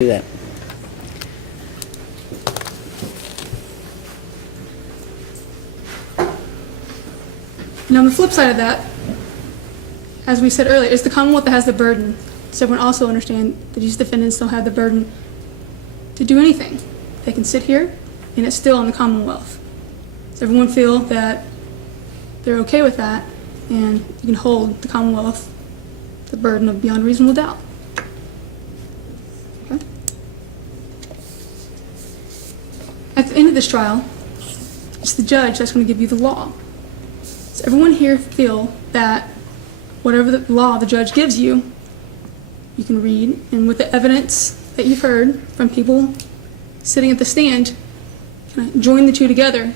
do that. Now, on the flip side of that, as we said earlier, it's the Commonwealth that has the burden. So everyone also understand that these defendants don't have the burden to do anything. They can sit here, and it's still on the Commonwealth. So everyone feel that they're okay with that, and you can hold the Commonwealth the burden of beyond reasonable doubt. Okay? At the end of this trial, it's the judge that's going to give you the law. So everyone here feel that whatever the law the judge gives you, you can read, and with the evidence that you've heard from people sitting at the stand, kind of join the two together.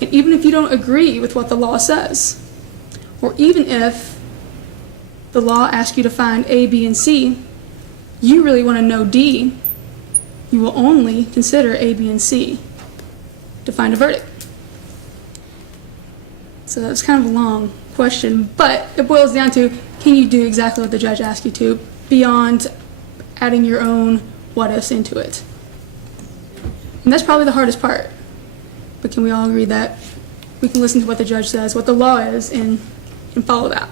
And even if you don't agree with what the law says, or even if the law asks you to find A, B, and C, you really want to know D, you will only consider A, B, and C to find a verdict. So that's kind of a long question, but it boils down to, can you do exactly what the judge asked you to, beyond adding your own what-ifs into it? And that's probably the hardest part. But can we all agree that we can listen to what the judge says, what the law is, and follow that?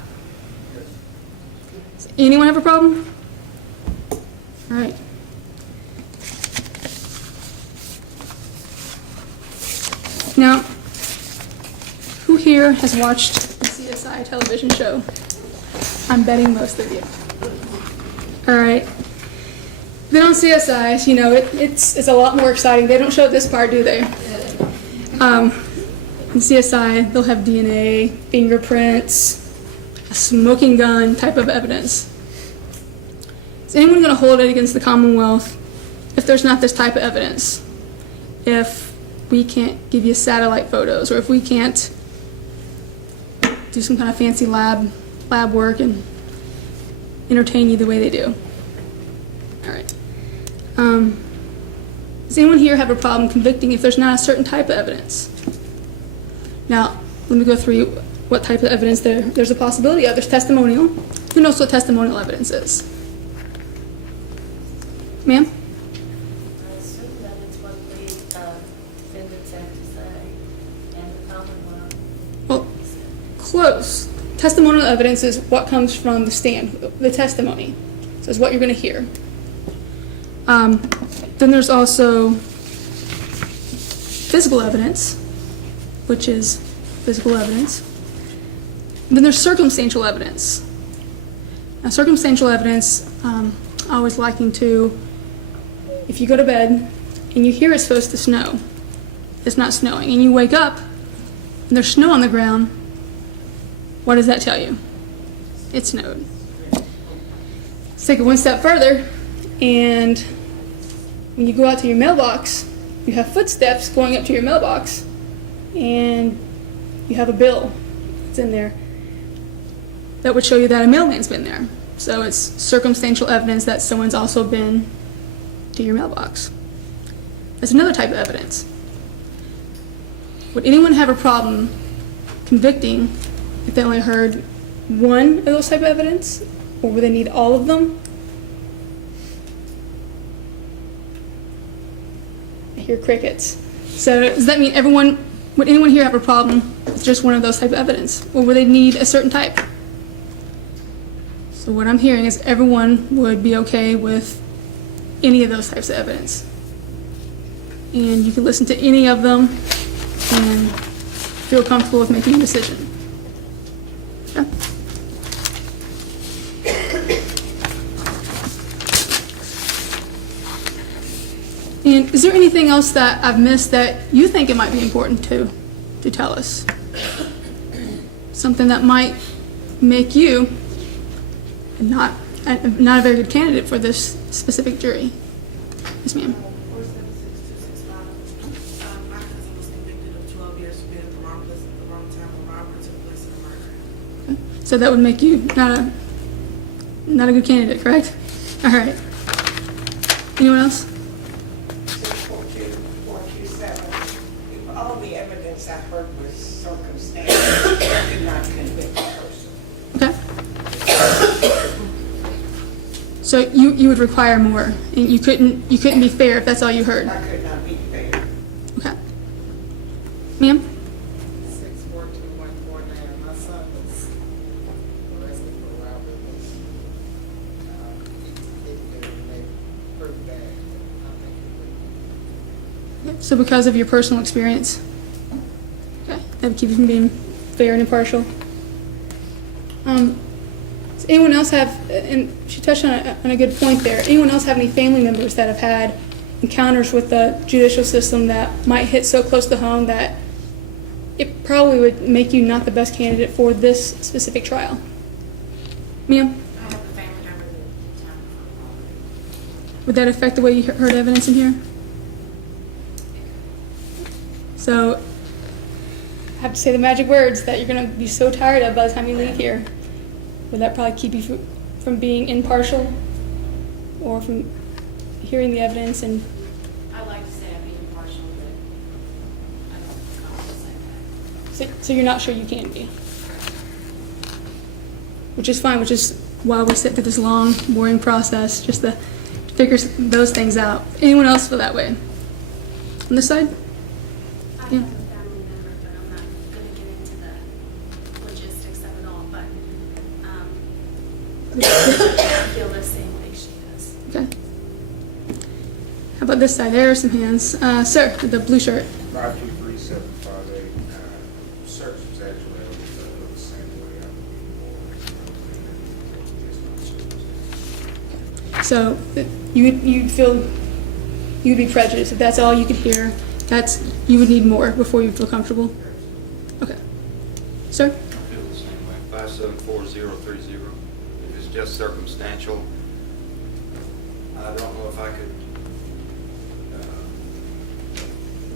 Does anyone have a problem? All right. Now, who here has watched the CSI television show? I'm betting most of you. All right. Then on CSI, you know, it's a lot more exciting. They don't show this part, do they? In CSI, they'll have DNA, fingerprints, a smoking gun type of evidence. Is anyone going to hold it against the Commonwealth if there's not this type of evidence? If we can't give you satellite photos, or if we can't do some kind of fancy lab work and entertain you the way they do? All right. Does anyone here have a problem convicting if there's not a certain type of evidence? Now, let me go through what type of evidence there's a possibility of. There's testimonial. Who knows what testimonial evidence is? Ma'am? I assume that it's what the defendants have to say, and the Commonwealth. Well, close. Testimonial evidence is what comes from the stand, the testimony. So it's what you're going to hear. Then there's also physical evidence, which is physical evidence. And then there's circumstantial evidence. Now, circumstantial evidence, I always liken to, if you go to bed and you hear it's supposed to snow, it's not snowing, and you wake up and there's snow on the ground, what does that tell you? It snowed. Let's take it one step further, and when you go out to your mailbox, you have footsteps going up to your mailbox, and you have a bill that's in there that would show you that a mailman's been there. So it's circumstantial evidence that someone's also been to your mailbox. That's another type of evidence. Would anyone have a problem convicting if they only heard one of those type of evidence, or would they need all of them? I hear crickets. So does that mean would anyone here have a problem with just one of those type of evidence, or would they need a certain type? So what I'm hearing is everyone would be okay with any of those types of evidence. And you can listen to any of them and feel comfortable with making a decision. Yeah. And is there anything else that I've missed that you think it might be important to tell us? Something that might make you not a very good candidate for this specific jury? Yes, ma'am. 476-265. My cousin was convicted of 12 years for being at the wrong place at the wrong time when robbery took place in a murder. Okay. So that would make you not a good candidate, correct? All right. Anyone else? 427. If all the evidence I heard was circumstantial, I could not convict the person. Okay. So you would require more, and you couldn't be fair if that's all you heard. I could not be fair. Okay. Ma'am? 642-149. My son was arrested for robbery. It made pretty bad. I think it would. So because of your personal experience? Okay, that would keep you from being fair and impartial. Does anyone else have, and she touched on a good point there, anyone else have any family members that have had encounters with the judicial system that might hit so close to home that it probably would make you not the best candidate for this specific trial? Ma'am? I have a family member that town for robbery. Would that affect the way you heard evidence in here? So, I have to say the magic words that you're going to be so tired of by the time you leave here. Would that probably keep you from being impartial or from hearing the evidence? And I like to say I'd be impartial, but I don't comfortable saying that. so you're not sure you can be? Which is fine, which is why we sit through this long, boring process, just to figure those things out. Anyone else feel that way? On this side? I Yeah. have a family member, but I'm not going to get into the logistics of it all, but I feel the same way she does. Okay. How about this side? There are some hands. Sir, the blue shirt. 523-758, circumstantial evidence the same way I would So you'd feel you'd be prejudiced if that's all you could hear. You would need more before you feel comfortable. Okay. Sir? I feel the same way. 574-030. If it's just circumstantial, I don't know if I could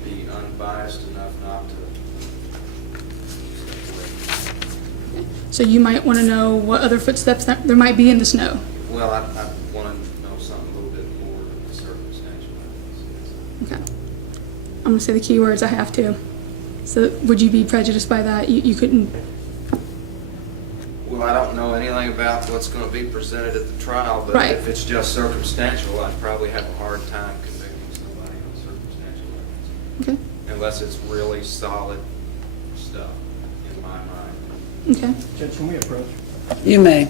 be unbiased enough not to step away. So you might want to know what other footsteps there might be in the snow. Well, I want to know something a little bit more than the circumstantial evidence. Okay. I'm going to say the key words I have to. So would you be prejudiced by that? You couldn't. Well, I don't know anything about what's going to be presented at the trial, but Right. if it's just circumstantial, I'd probably have a hard time convicting somebody on circumstantial evidence. Okay. Unless it's really solid stuff, in my mind. Okay. Judge, can we approach? You may.